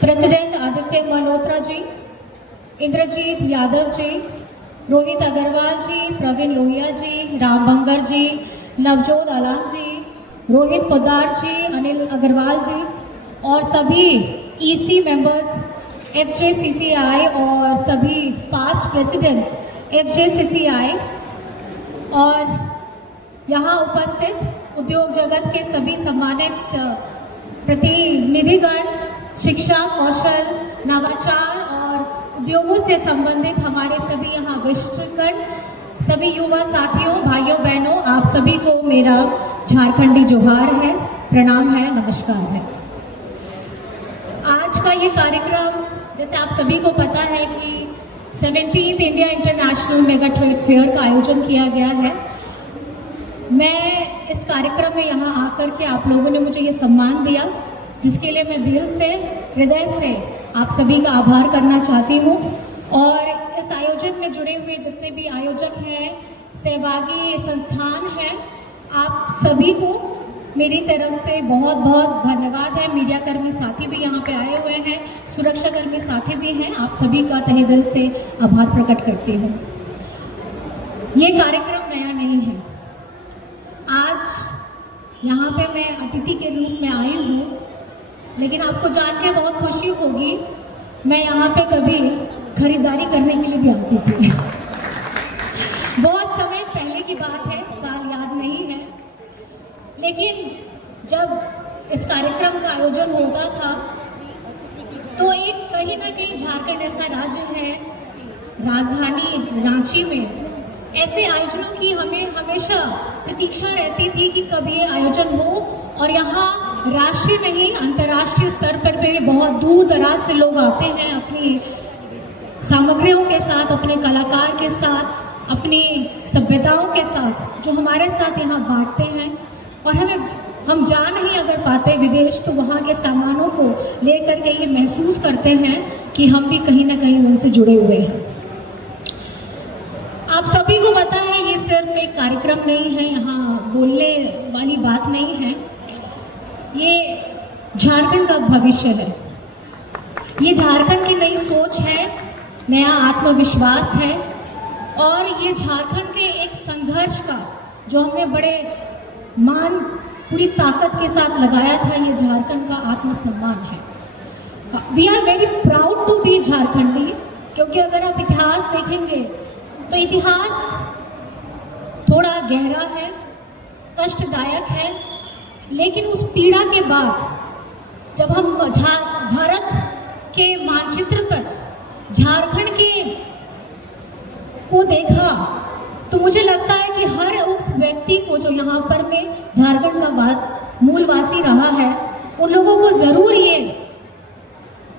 President Aditya Malhotra ji, Indrajit Yadav ji, Rohit Agarwal जी, प्रवीण लोहिया जी, राम बंगर जी, Navjot along जी, रोहित पोद्दार जी, अनिल अग्रवाल जी और सभी EC members FJCCI और सभी पास्ट प्रेसिडेंट्स FJCCI और यहाँ उपस्थित उद्योग जगत के सभी सम्मानित प्रतिनिधिगण, शिक्षा, कौशल, नवाचार और उद्योगों से संबंधित हमारे सभी यहाँ विशिष्टगण, सभी युवा साथियों, भाइयों बहनों, आप सभी को मेरा झारखंडी जोहार है, प्रणाम है, नमस्कार है। आज का ये कार्यक्रम, जैसे आप सभी को पता है कि 17th India international mega trade fair का आयोजन किया गया है। मैं इस कार्यक्रम में यहाँ आकर के आप लोगों ने मुझे ये सम्मान दिया, जिसके लिए मैं दिल से, हृदय से आप सभी का आभार करना चाहती हूँ। और इस आयोजन में जुड़े हुए जितने भी आयोजक हैं, सहभागी संस्थान हैं, आप सभी को मेरी तरफ से बहुत बहुत धन्यवाद है। मीडिया कर्मी साथी भी यहाँ पे आए हुए हैं, सुरक्षा कर्मी साथी भी हैं, आप सभी का तहे दिल से आभार प्रकट करती हूँ। ये कार्यक्रम नया नहीं है। आज यहाँ पे मैं अतिथि के रूप में आई हूँ, लेकिन आपको जान के बहुत खुशी होगी, मैं यहाँ पे कभी खरीदारी करने के लिए भी आती थी। बहुत समय पहले की बात है, साल याद नहीं है, लेकिन जब इस कार्यक्रम का आयोजन होता था तो एक कहीं ना कहीं झारखंड ऐसा राज्य है, राजधानी रांची में ऐसे आयोजनों की हमें हमेशा प्रतीक्षा रहती थी कि कब ये आयोजन हो। और यहाँ राष्ट्रीय नहीं, अंतर्राष्ट्रीय स्तर पर भी बहुत दूर दराज से लोग आते हैं अपनी सामग्रियों के साथ, अपने कलाकार के साथ, अपनी सभ्यताओं के साथ, जो हमारे साथ यहाँ बांटते हैं। और हम जा नहीं अगर पाते विदेश, तो वहाँ के सामानों को लेकर के ये महसूस करते हैं कि हम भी कहीं ना कहीं उनसे जुड़े हुए हैं। आप सभी को पता है, ये सिर्फ एक कार्यक्रम नहीं है, यहाँ बोलने वाली बात नहीं है, ये झारखंड का भविष्य है। ये झारखंड की नई सोच है, नया आत्मविश्वास है और ये झारखंड के एक संघर्ष का, जो हमने बड़े मान, पूरी ताकत के साथ लगाया था, ये झारखंड का आत्मसम्मान है। We are very proud to be Jharkhandi, क्योंकि अगर आप इतिहास देखेंगे तो इतिहास थोड़ा गहरा है, कष्टदायक है, लेकिन उस पीड़ा के बाद जब हम भारत के मानचित्र पर झारखंड के को देखा, तो मुझे लगता है कि हर उस व्यक्ति को जो यहाँ पर में झारखंड का मूलवासी रहा है, उन लोगों को ज़रूर ये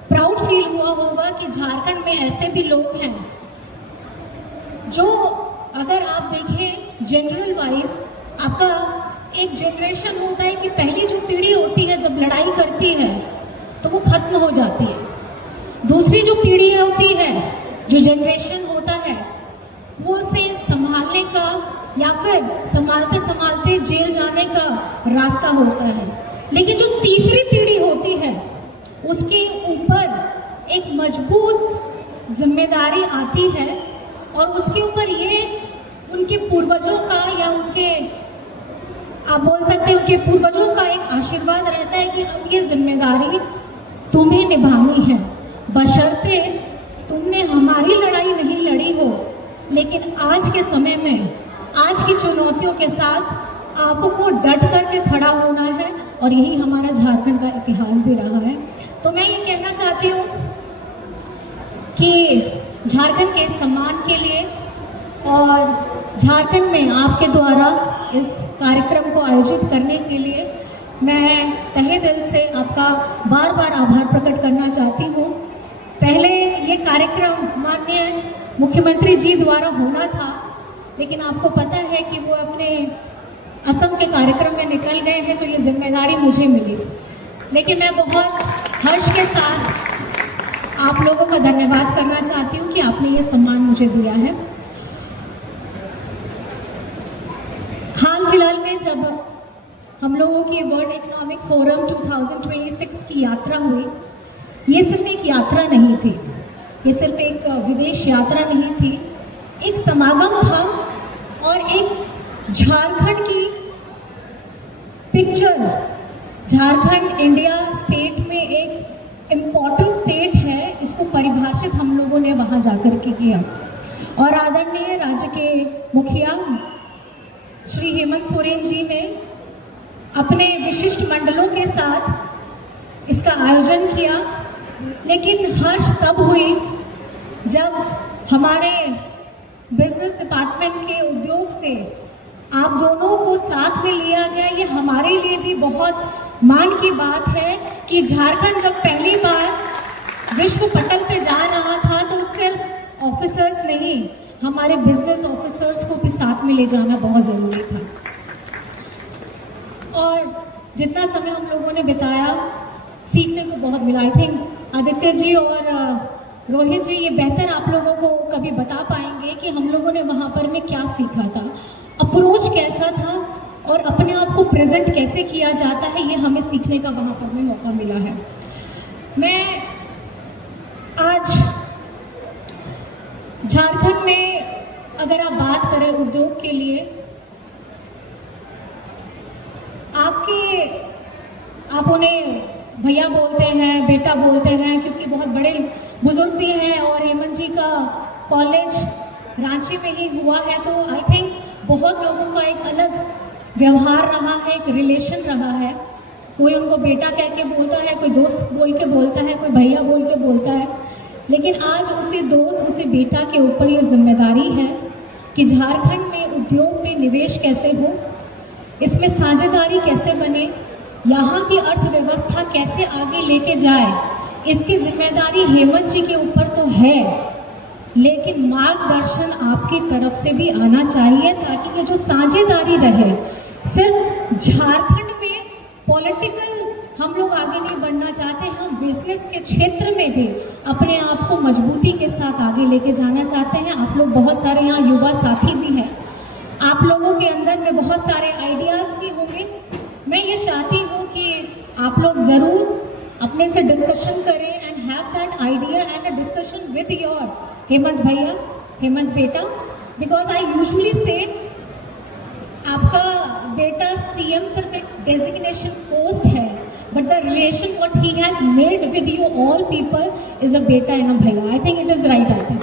प्राउड फील हुआ होगा कि झारखंड में ऐसे भी लोग हैं जो, अगर आप देखें जनरल वाइज, आपका एक जनरेशन होता है कि पहली जो पीढ़ी होती है जब लड़ाई करती है तो वो खत्म हो जाती है। दूसरी जो पीढ़ी होती है, जो जनरेशन होता है, वो उसे संभालने का या फिर संभालते संभालते जेल जाने का रास्ता होता है। लेकिन जो तीसरी पीढ़ी होती है, उसके ऊपर एक मजबूत जिम्मेदारी आती है और उसके ऊपर ये उनके पूर्वजों का, या उनके, आप बोल सकते हैं उनके पूर्वजों का एक आशीर्वाद रहता है कि अब ये जिम्मेदारी तुम्हें निभानी है, बशर्ते तुमने हमारी लड़ाई नहीं लड़ी हो, लेकिन आज के समय में, आज की चुनौतियों के साथ आपको डट करके खड़ा होना है। और यही हमारा झारखंड का इतिहास भी रहा है। तो मैं ये कहना चाहती हूँ कि झारखंड के सम्मान के लिए और झारखंड में आपके द्वारा इस कार्यक्रम को आयोजित करने के लिए मैं तहे दिल से आपका बार बार आभार प्रकट करना चाहती हूँ। पहले ये कार्यक्रम माननीय मुख्यमंत्री जी द्वारा होना था, लेकिन आपको पता है कि वो अपने असम के कार्यक्रम में निकल गए हैं, तो ये जिम्मेदारी मुझे मिली। लेकिन मैं बहुत हर्ष के साथ आप लोगों का धन्यवाद करना चाहती हूँ कि आपने ये सम्मान मुझे दिया है। हाल फिलहाल में जब हम लोगों की वर्ल्ड इकोनॉमिक फोरम 2026 की यात्रा हुई, ये सिर्फ एक यात्रा नहीं थी, ये सिर्फ एक विदेश यात्रा नहीं थी, एक समागम था और एक झारखंड की पिक्चर। झारखंड इंडिया स्टेट में एक इम्पॉर्टेंट स्टेट है, इसको परिभाषित हम लोगों ने वहाँ जाकर के किया और आदरणीय राज्य के मुखिया श्री हेमंत सोरेन जी ने अपने विशिष्ट मंडलों के साथ इसका आयोजन किया। लेकिन हर्ष तब हुई जब हमारे बिजनेस डिपार्टमेंट के उद्योग से आप दोनों को साथ में लिया गया। ये हमारे लिए भी बहुत मान की बात है कि झारखंड जब पहली बार विश्व पटल पे जा रहा था तो सिर्फ ऑफिसर्स नहीं, हमारे बिजनेस ऑफिसर्स को भी साथ में ले जाना बहुत ज़रूरी था। और जितना समय हम लोगों ने बिताया सीखने को बहुत मिला। आई थिंक आदित्य जी और रोहित जी ये बेहतर आप लोगों को कभी बता पाएंगे कि हम लोगों ने वहाँ पर में क्या सीखा था, अप्रोच कैसा था और अपने आप को प्रेजेंट कैसे किया जाता है, ये हमें सीखने का वहाँ पर में मौका मिला है। मैं आज झारखंड में अगर आप बात करें उद्योग के लिए, आप उन्हें भैया बोलते हैं, बेटा बोलते हैं, क्योंकि बहुत बड़े बुजुर्ग भी हैं और हेमंत जी का कॉलेज रांची में ही हुआ है, तो आई थिंक बहुत लोगों का एक अलग व्यवहार रहा है, एक रिलेशन रहा है। कोई उनको बेटा कह के बोलता है, कोई दोस्त बोल के बोलता है, कोई भैया बोल के बोलता है। लेकिन आज उसी दोस्त उसी बेटा के ऊपर ये जिम्मेदारी है कि झारखंड में उद्योग में निवेश कैसे हो, इसमें साझेदारी कैसे बने, यहाँ की अर्थव्यवस्था कैसे आगे लेके जाए, इसकी जिम्मेदारी हेमंत जी के ऊपर तो है, लेकिन मार्गदर्शन आपकी तरफ से भी आना चाहिए ताकि ये जो साझेदारी रहे। सिर्फ झारखंड में पॉलिटिकल हम लोग आगे नहीं बढ़ना चाहते, हम बिजनेस के क्षेत्र में भी अपने आप को मजबूती के साथ आगे लेके जाना चाहते हैं। आप लोग बहुत सारे यहाँ युवा साथी भी हैं, आप लोगों के अंदर में बहुत सारे आइडियाज़ भी होंगे। मैं ये चाहती हूँ कि आप लोग ज़रूर अपने से डिस्कशन करें and have that idea and a discussion with your Hemant भैया, हेमंत बेटा, बिकॉज आई यूजुअली से आपका बेटा सीएम सिर्फ एक डेजिग्नेशन पोस्ट है, but the relation what he has made with you all people is a बेटा एंड अ भैया। I think it is right. I think